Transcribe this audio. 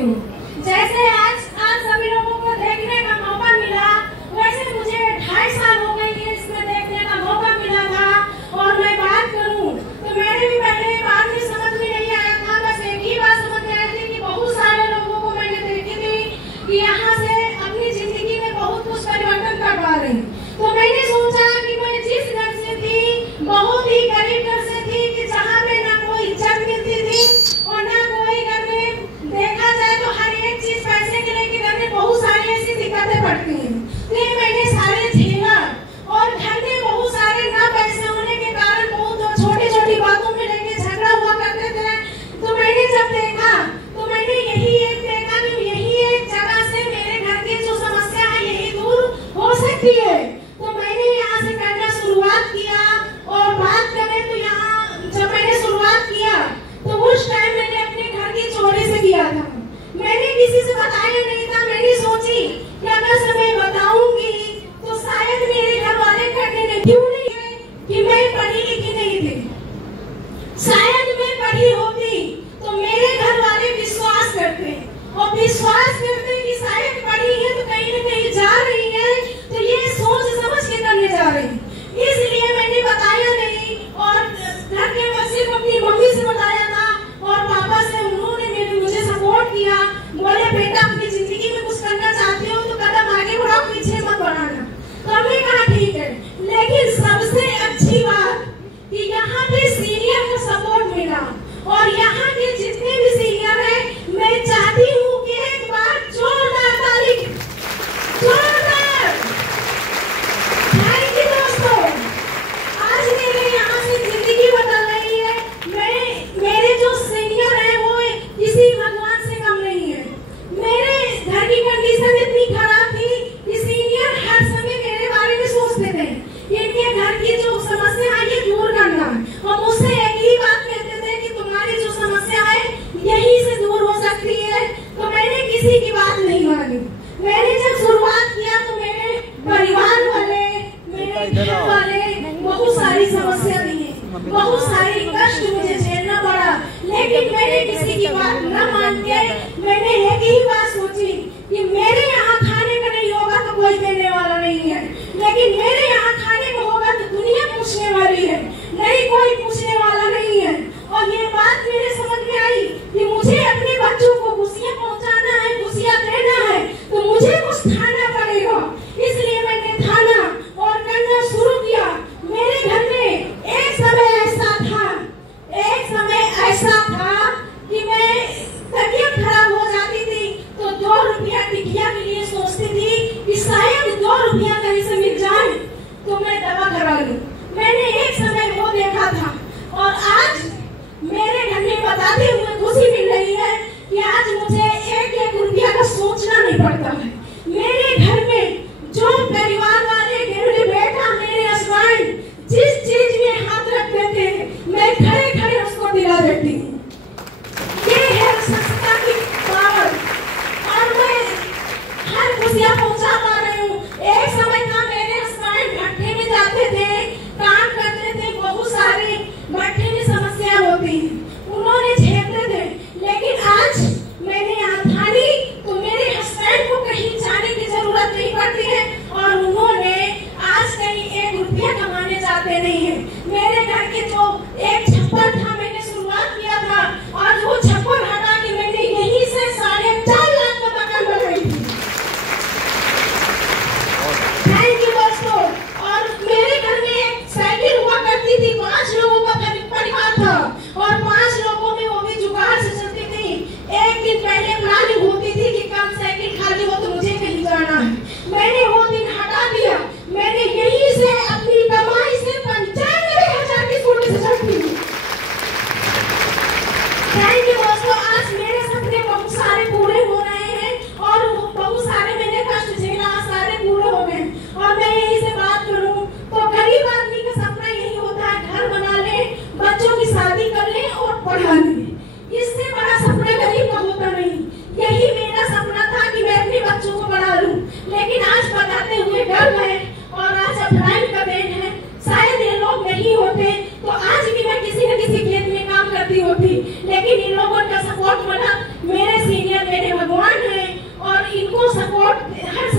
हूँ। जैसे आज सभी लोगों को देखने का मौका मिला, वैसे मुझे 2.5 साल हो गए ये इसमें देखने का मौका मिला था। और मैं बात करूँ तो मेरे भी पहले बात में समझ में नहीं आया था, बस एक ही बात समझ में आई थी कि बहुत सारे लोगों को मैंने देखी थी कि यहाँ से अपनी जिंदगी में बहुत कुछ परिवर्तन करवा रही। तो मैंने सोचा कि मैं जिस घर से थी, बहुत ही गरीब घर से थी कि जहाँ पे ना कोई इज्जत मिलती थी और ना कोई घर में देखा जाए तो हर एक चीज पैसे के लेके घर में बहुत सारी ऐसी दिक्कतें पड़ती हैं। तो ये मैंने सारे झेला और घर में बहुत सारे ना पैसे होने के कारण बहुत छोटी छोटी बातों में लेके झगड़ा हुआ करते थे। तो मैंने जब देखा तो मैंने यही एक देखा कि यही एक जगह से मेरे घर की जो समस्या है यही दूर हो सकती है। तो मैंने यहाँ से करना शुरुआत किया और बात करें तो यहाँ जब मैंने शुरुआत किया तो उस टाइम मैंने अपने घर की चोरी से किया था। मैंने किसी से बताया नहीं था। मैंने सोची कि अगर मैं बताऊंगी तो शायद मेरे घर वाले करने नहीं, क्यों नहीं है कि मैं पढ़ी लिखी नहीं थी। शायद मैं पढ़ी होती तो मेरे घर वाले विश्वास करते और विश्वास करते कि शायद पढ़ी है तो कहीं न कहीं जा रही है, तो ये सोच समझ के करने जा रही। इसलिए मैंने बताया नहीं और घर के सिर्फ अपनी मम्मी से बताया था और पापा से। उन्होंने मुझे सपोर्ट किया, बोले बेटा अपनी जिंदगी में कुछ करना चाहते हो तो कदम आगे बढ़ाओ, पीछे मत बढ़ाना। तो हमने कहा ठीक है। लेकिन सबसे अच्छी बात कि यहाँ पे सीनियर का सपोर्ट मिला और यहाँ के जितने भी सीनियर हैं, मैं चाहती हूँ कि एक बार जोरदार ताली, जोरदार। थैंक यू दोस्तों, आज मेरे यहाँ से जिंदगी बदल रही है। मेरे जो सीनियर हैं वो किसी भगवान से कम नहीं है। मेरे घर की कंडीशन इतनी खराब थी कि सीनियर हर समय मेरे बारे में सोचते थे, इनके घर की जो समस्या है ये दूर करना। और मुझसे एक ही बात कहते थे कि तुम्हारी जो समस्या है यहीं से दूर हो सकती है। तो मैंने किसी की बात नहीं मानी। मैंने जब शुरुआत किया तो मेरे परिवार वाले, मेरे घर वाले बहुत सारी समस्या दी, बहुत सारी कष्ट मुझे झेलना पड़ा। लेकिन मैंने किसी की बात न मान के मैंने एक ही बात सोची कि मेरे यहाँ खाने का नहीं होगा तो कोई देने वाला नहीं है, लेकिन मेरे यहाँ खाने को होगा तो दुनिया पूछने वाली है, नहीं कोई पूछने वाला नहीं है। और ये बात मेरे समझ में आई कि मुझे अपने बच्चों को खुशियाँ पहुँचाना है, खुशियाँ देना है, तो मुझे कुछ खाना पड़ेगा। इसलिए मैंने खाना और करना शुरू किया। मेरे घर में एक समय ऐसा था कि मैं तबीयत खराब हो जाती थी तो 2 रुपया टिकिया के लिए सोचती थी कि शायद 2 रुपया कहीं से मिल जाए तो मैं दवा करा लूं। मैंने एक समय वो देखा था और आज मेरे घर में बताते हुए खुशी मिल रही है कि आज मुझे 1-1 रुपया का सोचना नहीं पड़ता है। मेरे घर में जो परिवार वाले, मेरे बेटा, मेरे हस्बैंड जिस चीज में हाथ रख देते हैं मैं खड़े खड़े उसको दिला देती हूँ। ये है संस्था की पावर और मैं हर खुशियाँ पहुँचा पा रही हूँ। एक समय था मेरे हस्बैंड भट्टे में जाते थे, काम करते थे, बहुत सारी भट्टे में समस्या होती है, उन्होंने झेलते थे। लेकिन आज मैंने यहाँ ठानी तो मेरे हस्बैंड को कहीं जाने की जरूरत नहीं पड़ती है और उन्होंने आज कहीं 1 रुपया कमाने जाते नहीं है। मेरे घर के जो एक छप्पर था, मैंने शुरुआत किया था और वो छप्पर हटा के मैंने यहीं से 4.5 लाख का मकान बनाई थी। थैंक यू दोस्तों। और मेरे घर में एक साइकिल हुआ करती थी, 5 लोगों का परिवार था और 5 लोगों में वो भी जुगाड़ से चलती थी। एक दिन पहले प्लानिंग होती थी कि कल साइकिल खाली हो तो मुझे कहीं जाना है, मैंने वो दिन हटा दिया। मैंने यहीं से अपनी कमाई से 95,000 की स्कूटी से चढ़ती हूँ। थैंक यू दोस्तों। आज मेरे सपने बहुत सारे पूरे हो रहे हैं और बहुत सारे मैंने कष्ट झेला, सारे पूरे हो गए। और मैं यहीं से बात करूँ तो गरीब आदमी का सपना यही होता है, घर बना ले, बच्चों की शादी कर ले और पढ़ा ले। इससे बड़ा सपना गरीब का होता नहीं। यही मेरा सपना था कि मैं अपने बच्चों को पढ़ा लूं। लेकिन आज बताते हुए गर्व है और आज अपराइन का देन है। शायद ये लोग नहीं होते तो आज भी मैं किसी न किसी खेत में काम करती होती, लेकिन इन लोगों का सपोर्ट मिला, मेरे सीनियर मेरे भगवान हैं और इनको सपोर्ट हर